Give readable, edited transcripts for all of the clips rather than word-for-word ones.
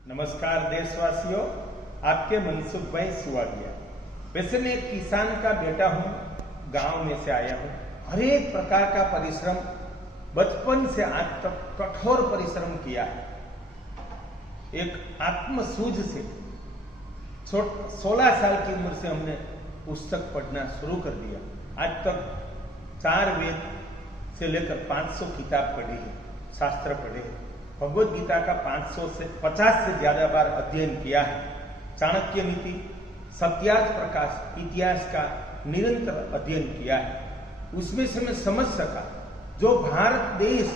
नमस्कार देशवासियों, आपके मनसुख भाई सुवागिया। वैसे मैं एक किसान का बेटा हूँ, गांव में से आया हूँ। हर एक प्रकार का परिश्रम बचपन से आज तक कठोर परिश्रम किया है। एक आत्मसूझ से 16 साल की उम्र से हमने पुस्तक पढ़ना शुरू कर दिया। आज तक 4 वेद से लेकर 500 किताब पढ़ी है, शास्त्र पढ़े हैं। भगवद गीता का 50 से ज्यादा बार अध्ययन किया है। चाणक्य नीति, सत्यार्थ प्रकाश, इतिहास का निरंतर अध्ययन किया है। उसमें से मैं समझ सका, जो भारत देश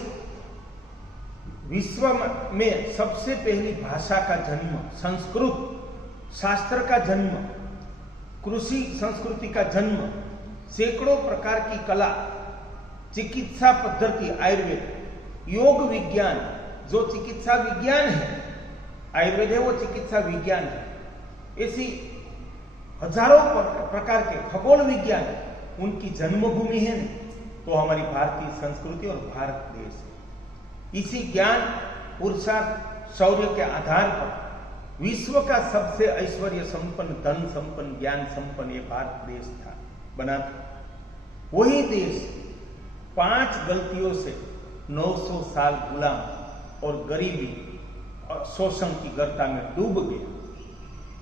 विश्व में सबसे पहली भाषा का जन्म, संस्कृत शास्त्र का जन्म, कृषि संस्कृति का जन्म, सैकड़ों प्रकार की कला, चिकित्सा पद्धति आयुर्वेद, योग विज्ञान जो चिकित्सा विज्ञान है, आयुर्वेद है वो चिकित्सा विज्ञान है, ऐसी हजारों प्रकार के खगोल विज्ञान उनकी जन्मभूमि है न, तो हमारी भारतीय संस्कृति और भारत देश है। इसी ज्ञान, पुरुषार्थ, शौर्य के आधार पर विश्व का सबसे ऐश्वर्य संपन्न, धन संपन्न, ज्ञान संपन्न ये भारत देश था, बना था। वही देश 5 गलतियों से 900 साल गुलाम और गरीबी और शोषण की गर्ता में डूब गया।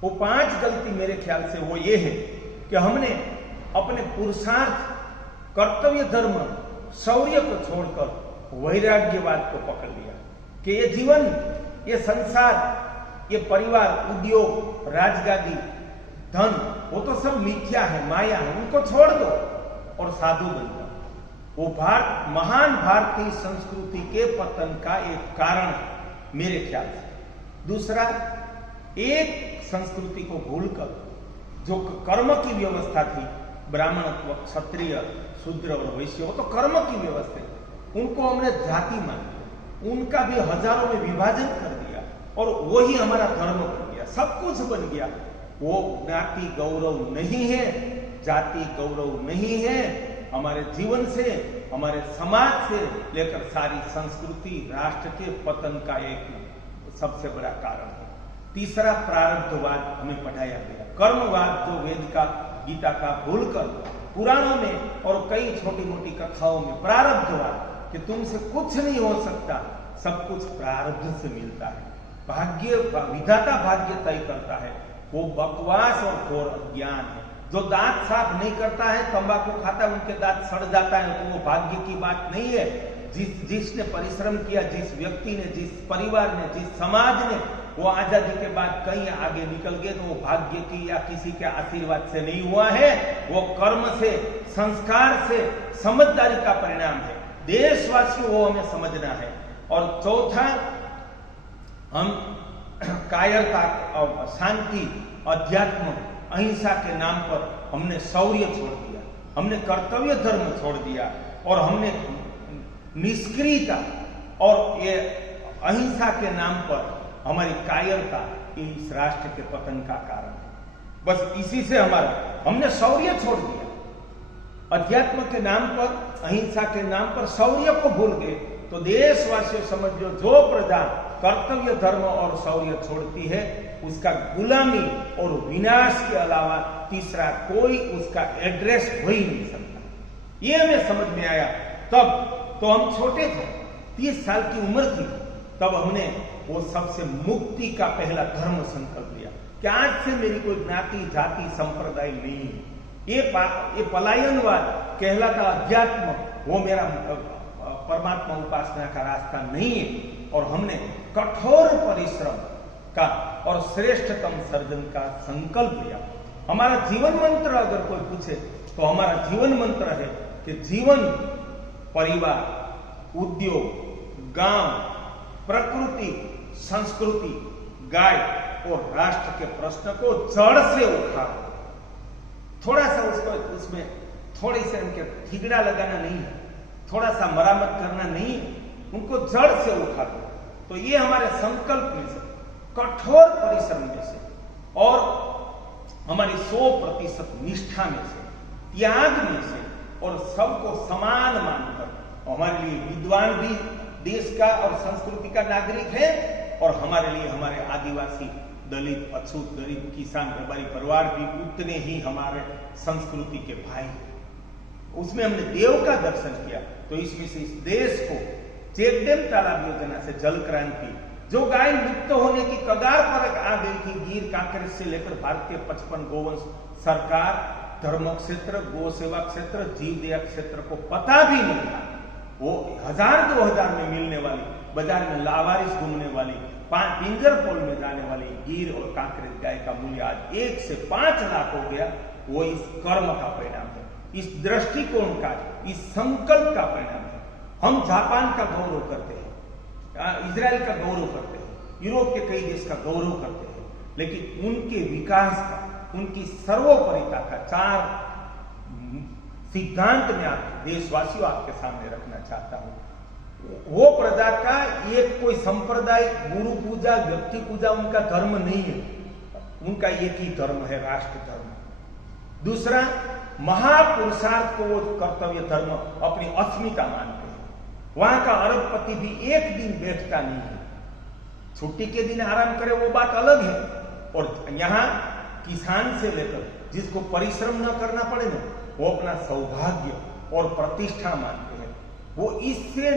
वो 5 गलती मेरे ख्याल से वो ये है कि हमने अपने पुरुषार्थ, कर्तव्य धर्म, शौर्य को छोड़कर वैराग्यवाद को पकड़ लिया कि ये जीवन, ये संसार, ये परिवार, उद्योग, राजगादी, धन, वो तो सब मिथ्या है, माया है, उनको छोड़ दो और साधु बन जाओ। वो महान भारतीय संस्कृति के पतन का एक कारण है मेरे ख्याल से। दूसरा, एक संस्कृति को भूलकर जो कर्म की व्यवस्था थी, ब्राह्मणत्व, क्षत्रिय, शूद्र और वैश्य, वो तो कर्म की व्यवस्था है, उनको हमने जाति मान लिया, उनका भी हजारों में विभाजन कर दिया और वही हमारा धर्म बन गया, सब कुछ बन गया। वो ज्ञाति गौरव नहीं है, जाति गौरव नहीं है। हमारे जीवन से, हमारे समाज से लेकर सारी संस्कृति, राष्ट्र के पतन का एक सबसे बड़ा कारण है। तीसरा, प्रारब्धवाद हमें पढ़ाया गया, कर्मवाद जो वेद का, गीता का भूलकर पुराणों में और कई छोटी मोटी कथाओं में प्रारब्धवाद कि तुमसे कुछ नहीं हो सकता, सब कुछ प्रारब्ध से मिलता है, भाग्य, विधाता भाग्य तय करता है, वो बकवास और घोर अज्ञान है। जो दांत साफ नहीं करता है, तंबाकू खाता है, उनके दांत सड़ जाता है, तो वो भाग्य की बात नहीं है। जिसने परिश्रम किया, जिस व्यक्ति ने, जिस परिवार ने, जिस समाज ने, वो आजादी के बाद कहीं आगे निकल गए, तो वो भाग्य की या किसी के आशीर्वाद से नहीं हुआ है, वो कर्म से, संस्कार से, समझदारी का परिणाम है। देशवासियों, वो हमें समझना है। और चौथा, हम कायरता और शांति, अध्यात्म, अहिंसा के नाम पर हमने शौर्य छोड़ दिया, हमने कर्तव्य धर्म छोड़ दिया और हमने निष्क्रियता और ये अहिंसा के नाम पर हमारी कायरता इस राष्ट्र के पतन का कारण है। बस इसी से हमने शौर्य छोड़ दिया, अध्यात्म के नाम पर, अहिंसा के नाम पर शौर्य को भूल गए। तो देशवासियों समझो, जो प्रजा कर्तव्य धर्म और शौर्य छोड़ती है, उसका गुलामी और विनाश के अलावा तीसरा कोई उसका एड्रेस हो ही नहीं सकता। ये हमें समझ में आया। तब तो हम छोटे थे, 30 साल की उम्र थी, तब हमने वो सबसे मुक्ति का पहला धर्म संकल्प लिया कि आज से मेरी कोई ज्ञाति, जाति, संप्रदाय नहीं है। ये पलायनवाद कहलाता अध्यात्म, वो मेरा परमात्मा उपासना का रास्ता नहीं है। और हमने कठोर परिश्रम का और श्रेष्ठतम सर्जन का संकल्प लिया। हमारा जीवन मंत्र अगर कोई पूछे, तो हमारा जीवन मंत्र है कि जीवन, परिवार, उद्योग, गांव, प्रकृति, संस्कृति, गाय और राष्ट्र के प्रश्न को जड़ से उखाड़ो। थोड़ा सा उसमें थोड़ी से उनके ठिगड़ा लगाना नहीं है, थोड़ा सा मरामत करना नहीं है, उनको जड़ से उखाड़ो। तो ये हमारे संकल्प में से, कठोर परिश्रम में से और हमारी 100% निष्ठा में से, त्याग में से और सबको समान मानकर, हमारे लिए विद्वान भी देश का और संस्कृति का नागरिक है और हमारे लिए हमारे आदिवासी, दलित, अछूत, गरीब, किसान, व्यापारी परिवार भी उतने ही हमारे संस्कृति के भाई हैं। उसमें हमने देव का दर्शन किया। तो इसमें से इस देश को चेक डैम तालाब योजना से जल क्रांति, जो गाय लुप्त होने की कगार पर आ गई थी, गिर कांकरेज से लेकर भारतीय 55 गोवंश सरकार, धर्म क्षेत्र, गो सेवा क्षेत्र, जीव दया क्षेत्र को पता भी नहीं था। वो 1000-2000 में मिलने वाली, बाजार में लावारिस घूमने वाली, पिंजर पोल में जाने वाली गिर और कांकरेज गाय का मूल्य आज 1 से 5 लाख हो गया। वो इस कर्म का परिणाम है, इस दृष्टिकोण का, इस संकल्प का परिणाम है। हम जापान का गौरव करते हैं, इजराइल का गौरव करते हैं, यूरोप के कई देश का गौरव करते हैं, लेकिन उनके विकास का, उनकी सर्वोपरिता का 4 सिद्धांत में आप देशवासियों आपके सामने रखना चाहता हूं। वो प्रजा का एक कोई संप्रदाय, गुरु पूजा, व्यक्ति पूजा उनका धर्म नहीं है। उनका एक ही धर्म है, राष्ट्र धर्म। दूसरा, महापुरुषार्थ को वो कर्तव्य धर्म अपनी अस्मिता मानते हैं। वहां का अरबपति भी एक दिन बैठता नहीं है, छुट्टी के दिन आराम करे वो बात अलग है। और यहाँ किसान से लेकर जिसको परिश्रम न करना पड़े ना, वो अपना सौभाग्य और प्रतिष्ठा मानते हैं। वो इससे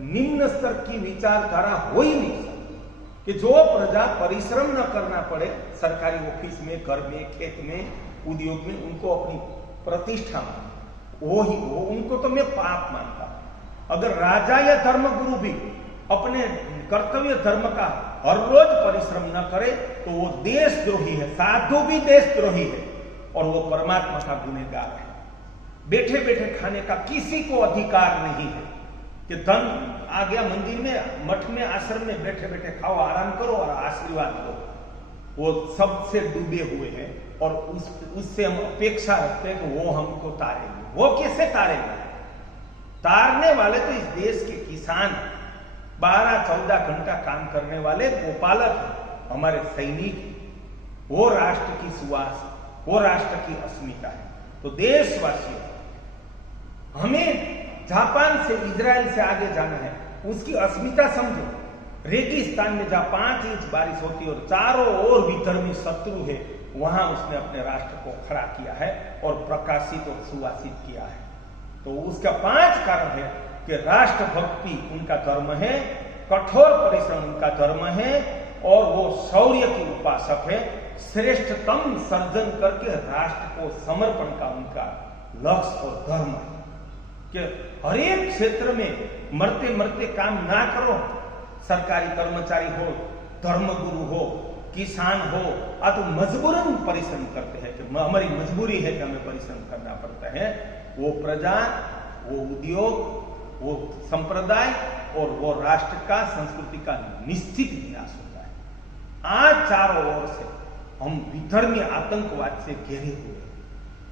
निम्न स्तर की विचारधारा हो ही नहीं सकती कि जो प्रजा परिश्रम न करना पड़े, सरकारी ऑफिस में, घर में, खेत में, उद्योग में, उनको अपनी प्रतिष्ठा मानते, वो उनको तो मैं पाप मानता हूं। अगर राजा या धर्मगुरु भी अपने कर्तव्य धर्म का हर रोज परिश्रम न करे तो वो देशद्रोही है। साधु भी देशद्रोही है और वो परमात्मा का गुनहगार है। बैठे बैठे खाने का किसी को अधिकार नहीं है कि धन आ गया मंदिर में, मठ में, आश्रम में, बैठे बैठे खाओ, आराम करो और आशीर्वाद लो। वो सबसे डूबे हुए हैं और उससे हम अपेक्षा रखते हैं कि वो हमको तारेंगे। वो कैसे तारेंगे? तारने वाले तो इस देश के किसान, 12-14 घंटा काम करने वाले गोपालक, हमारे सैनिक, वो राष्ट्र की सुवास, वो राष्ट्र की अस्मिता है। तो देशवासियों, हमें जापान से, इजराइल से आगे जाना है। उसकी अस्मिता समझो। रेगिस्तान में जहां 5 इंच बारिश होती है और चारों ओर विधर्मी शत्रु है, वहां उसने अपने राष्ट्र को खड़ा किया है और प्रकाशित और सुवासित किया है। तो उसका 5 कारण है कि राष्ट्रभक्ति उनका धर्म है, कठोर परिश्रम उनका धर्म है और वो शौर्य की उपासक है। श्रेष्ठतम सर्जन करके राष्ट्र को समर्पण का उनका लक्ष्य और धर्म है कि हर एक क्षेत्र में मरते मरते काम ना करो। सरकारी कर्मचारी हो, धर्मगुरु हो, किसान हो, तो मजबूरन परिश्रम करते हैं कि हमारी मजबूरी है कि हमें परिश्रम करना पड़ता है। वो प्रजा, वो उद्योग, वो संप्रदाय और वो राष्ट्र का, संस्कृति का निश्चित विनाश होता है। आज चारों ओर से हम विधर्मी आतंकवाद से घेरे हुए हैं।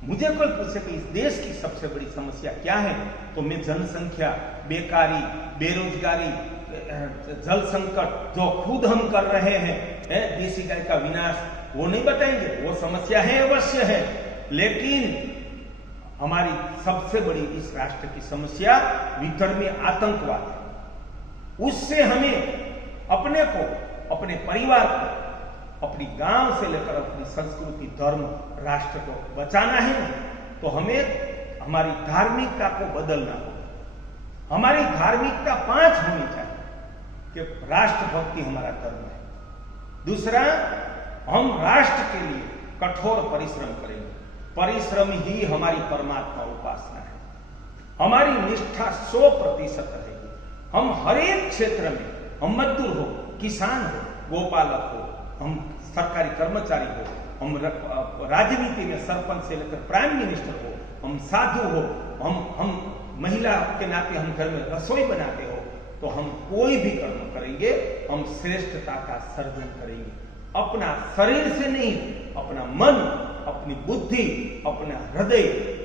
मुझे कोई पूछे कि इस देश की सबसे बड़ी समस्या क्या है, तो मैं जनसंख्या, बेकारी, बेरोजगारी, जल संकट जो खुद हम कर रहे हैं, देसी गाय का विनाश, वो नहीं बताएंगे। वो समस्या है, अवश्य है, लेकिन हमारी सबसे बड़ी इस राष्ट्र की समस्या विधर्मी आतंकवाद है। उससे हमें अपने को, अपने परिवार को, अपनी गांव से लेकर अपनी संस्कृति, धर्म, राष्ट्र को बचाना है। तो हमें हमारी धार्मिकता को बदलना होगा। हमारी धार्मिकता 5 होनी चाहिए कि राष्ट्रभक्ति हमारा धर्म है। दूसरा, हम राष्ट्र के लिए कठोर परिश्रम करेंगे। परिश्रम ही हमारी परमात्मा उपासना है। हमारी निष्ठा 100% रहेगी। हम हर एक क्षेत्र में, हम मजदूर हो, किसान हो, गोपालक हो, हम सरकारी कर्मचारी हो, हम राजनीति में सरपंच से लेकर प्राइम मिनिस्टर हो, हम साधु हो, हम महिला के नाते हम घर में रसोई बनाते हो, तो हम कोई भी कर्म करेंगे, हम श्रेष्ठता का सर्जन करेंगे। अपना शरीर से नहीं, अपना मन, अपनी बुद्धि, अपना हृदय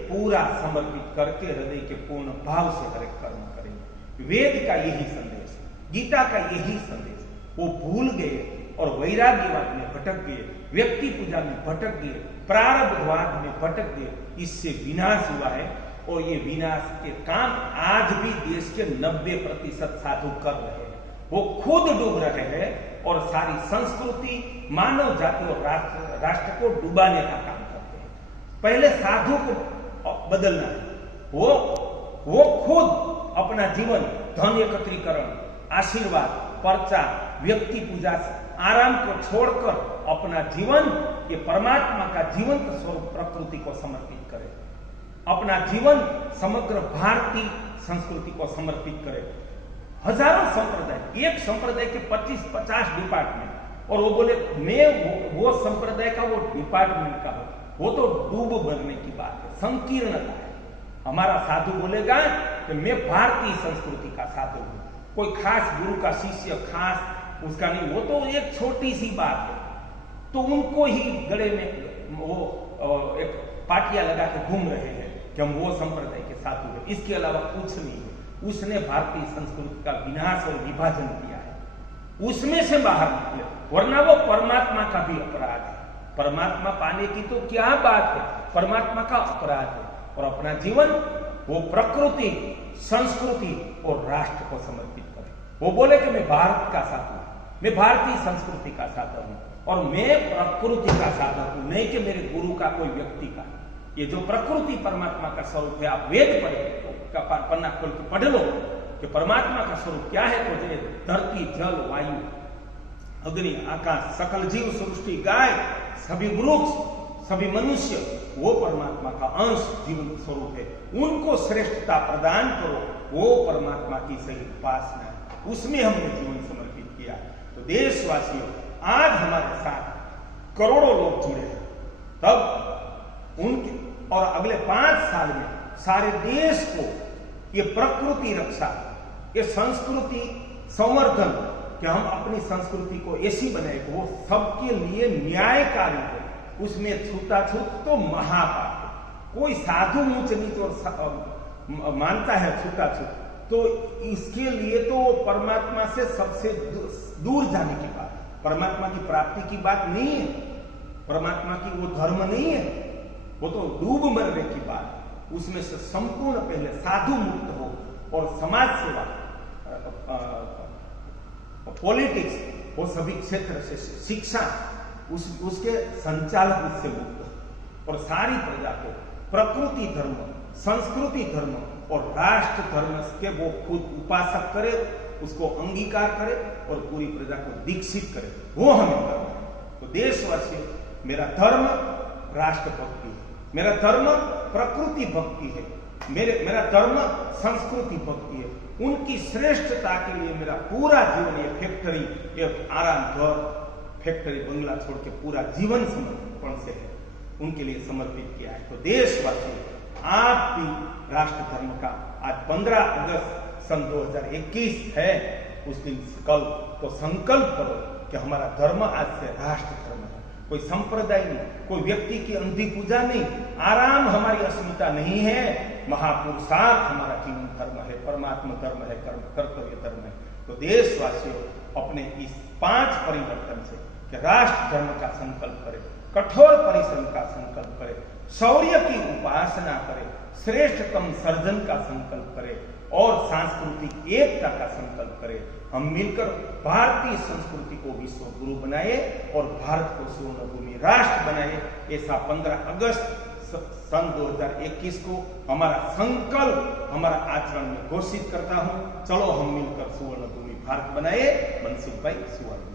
पूरा समर्पित करके हृदय के पूर्ण भाव से हर एक कर्म करेंगे। वेद का यही संदेश, गीता का यही संदेश। वो भूल गए और वैराग्यवाद में भटक गए, व्यक्ति पूजा में भटक गए, प्रारब्धवाद में भटक गए। इससे विनाश हुआ है और ये विनाश के काम आज भी देश के 90% साधु कर रहे हैं। वो खुद डूब रहे हैं और सारी संस्कृति, मानव जाति और राष्ट्र को डुबाने का काम करते हैं। पहले साधु को बदलना है। वो खुद अपना जीवन धन एकत्रीकरण, आशीर्वाद, पर्चा, व्यक्ति पूजा, आराम को छोड़कर अपना जीवन ये परमात्मा का जीवंत स्वरूप प्रकृति को समर्पित करे। अपना जीवन समग्र भारतीय संस्कृति को समर्पित करे। हजारों संप्रदाय, एक संप्रदाय के 25-50 डिपार्टमेंट, और वो बोले मैं वो संप्रदाय का, वो डिपार्टमेंट का हो, वो तो डूब मरने की बात है, संकीर्णता है। हमारा साधु बोलेगा कि मैं भारतीय संस्कृति का साधु हूं, कोई खास गुरु का शिष्य खास उसका नहीं, वो तो एक छोटी सी बात है। तो उनको ही गले में वो एक पाटिया लगा के घूम रहे हैं कि हम वो संप्रदाय के साधु हैं, इसके अलावा कुछ नहीं है। उसने भारतीय संस्कृति का विनाश और विभाजन किया है, उसमें से बाहर निकले, वरना वो परमात्मा का भी अपराध है। परमात्मा पाने की तो क्या बात है, परमात्मा का अपराध है। और अपना जीवन वो प्रकृति, संस्कृति और राष्ट्र को समर्पित करे। वो बोले कि मैं भारत का साधु हूं, मैं भारतीय संस्कृति का साधु हूं और मैं प्रकृति का साधु हूं, नहीं कि मेरे गुरु का, कोई व्यक्ति का। ये जो प्रकृति परमात्मा का स्वरूप है, आप वेद पढ़े तो पन्ना खोल के पढ़ लो कि परमात्मा का स्वरूप क्या है। तो धरती, जल, वायु, अग्नि, आकाश, सकल जीव सृष्टि, गाय, सभी वृक्ष, सभी मनुष्य, वो परमात्मा का अंश जीवन स्वरूप है। उनको श्रेष्ठता प्रदान करो, वो परमात्मा की सही उपासना है, उसमें हमने जीवन समर्पित किया। तो देशवासियों, आज हमारे साथ करोड़ों लोग जुड़े हैं, तब उनके और अगले 5 साल में सारे देश को ये प्रकृति रक्षा, ये संस्कृति संवर्धन, कि हम अपनी संस्कृति को ऐसी बनाए कि वो सबके लिए न्यायकारी हो, उसमें छूताछूत तो महापाप है। कोई साधु ऊंच नीच और मानता है छूताछूत, तो इसके लिए तो परमात्मा से सबसे दूर जाने की बात, परमात्मा की प्राप्ति की बात नहीं है, परमात्मा की वो धर्म नहीं है, वो तो डूब मरने की बात। उसमें से संपूर्ण पहले साधु मुक्त हो और समाज सेवा, पॉलिटिक्स, वो सभी क्षेत्र से, शिक्षा, उसके संचालक उससे मुक्त हो और सारी प्रजा को प्रकृति धर्म, संस्कृति धर्म और राष्ट्र धर्म के वो खुद उपासक करे, उसको अंगीकार करे और पूरी प्रजा को दीक्षित करे, वो हमें करना है। तो देशवासियों, मेरा धर्म राष्ट्र भक्ति है, मेरा धर्म प्रकृति भक्ति है, मेरा धर्म संस्कृति भक्ति है। उनकी श्रेष्ठता के लिए मेरा पूरा जीवन, ये फैक्ट्री, ये आराम घर, फैक्ट्री, बंगला छोड़ के पूरा जीवन समर्पण से है, उनके लिए समर्पित किया है। तो देशवासी, आप भी राष्ट्र धर्म का आज 15 अगस्त सन 2021 है, उस दिन कल तो संकल्प करो कि हमारा धर्म आज से राष्ट्र धर्म है, कोई संप्रदाय नहीं, कोई व्यक्ति की अंधी पूजा नहीं, आराम हमारी अस्मिता नहीं है, महापुरुषार्थ हमारा जीवन धर्म है, परमात्मा धर्म है, कर्तव्य धर्म है। तो देशवासियों, अपने इस 5 परिवर्तन से कि राष्ट्र धर्म का संकल्प करें, कठोर परिश्रम का संकल्प करें, शौर्य की उपासना करें, श्रेष्ठतम सर्जन का संकल्प करें और सांस्कृतिक एकता का संकल्प करें। हम मिलकर भारतीय संस्कृति को विश्व गुरु बनाए और भारत को स्वर्ण भूमि राष्ट्र बनाए। ऐसा 15 अगस्त सन 2021 को हमारा संकल्प, हमारा आचरण में घोषित करता हूं। चलो हम मिलकर सुवर्ण भूमि भारत बनाए। मनसुख भाई, सुवर्ण।